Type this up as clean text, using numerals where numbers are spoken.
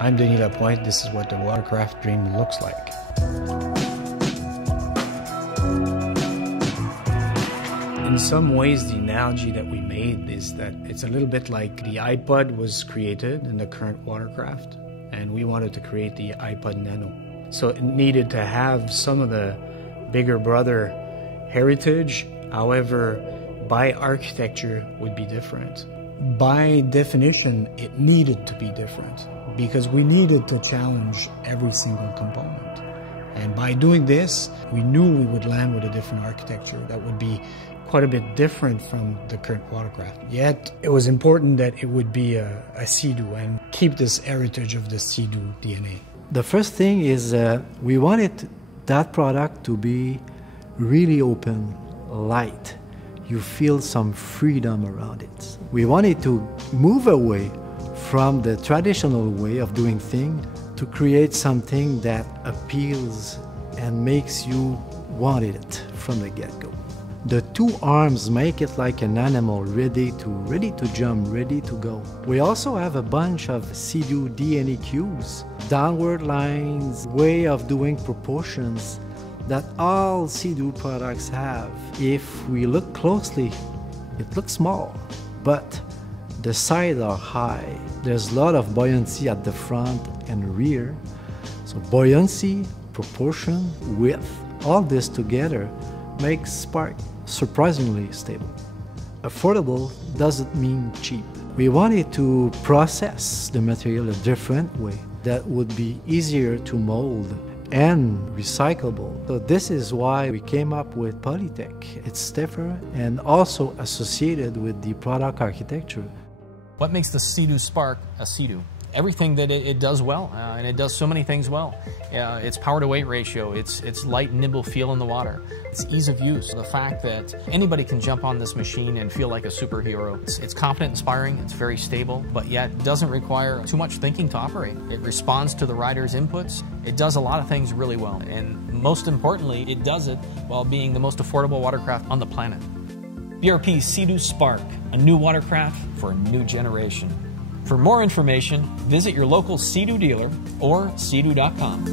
I'm Denis Lapointe. This is what the watercraft dream looks like. In some ways, the analogy that we made is that it's a little bit like the iPod was created in the current watercraft, and we wanted to create the iPod Nano. So it needed to have some of the bigger brother heritage, however, by architecture would be different. By definition, it needed to be different because we needed to challenge every single component. And by doing this, we knew we would land with a different architecture that would be quite a bit different from the current watercraft. Yet, it was important that it would be a Sea-Doo and keep this heritage of the Sea-Doo DNA. The first thing is we wanted that product to be really open, light. You feel some freedom around it. We wanted to move away from the traditional way of doing things to create something that appeals and makes you want it from the get-go. The two arms make it like an animal ready to jump, ready to go. We also have a bunch of Sea-Doo DNA cues, downward lines, way of doing proportions that all Sea-Doo products have. If we look closely, it looks small, but the sides are high. There's a lot of buoyancy at the front and rear. So buoyancy, proportion, width, all this together makes Spark surprisingly stable. Affordable doesn't mean cheap. We wanted to process the material a different way that would be easier to mold and recyclable. So this is why we came up with Polytech. It's stiffer and also associated with the product architecture. What makes the Sea-Doo Spark a Sea-Doo? Everything that it does well, and it does so many things well. Its power to weight ratio, its light and nimble feel in the water, its ease of use, the fact that anybody can jump on this machine and feel like a superhero. It's confident, inspiring, it's very stable, but yet doesn't require too much thinking to operate. It responds to the rider's inputs. It does a lot of things really well, and most importantly, it does it while being the most affordable watercraft on the planet. BRP's Sea-Doo Spark, a new watercraft for a new generation. For more information, visit your local Sea-Doo dealer or seadoo.com.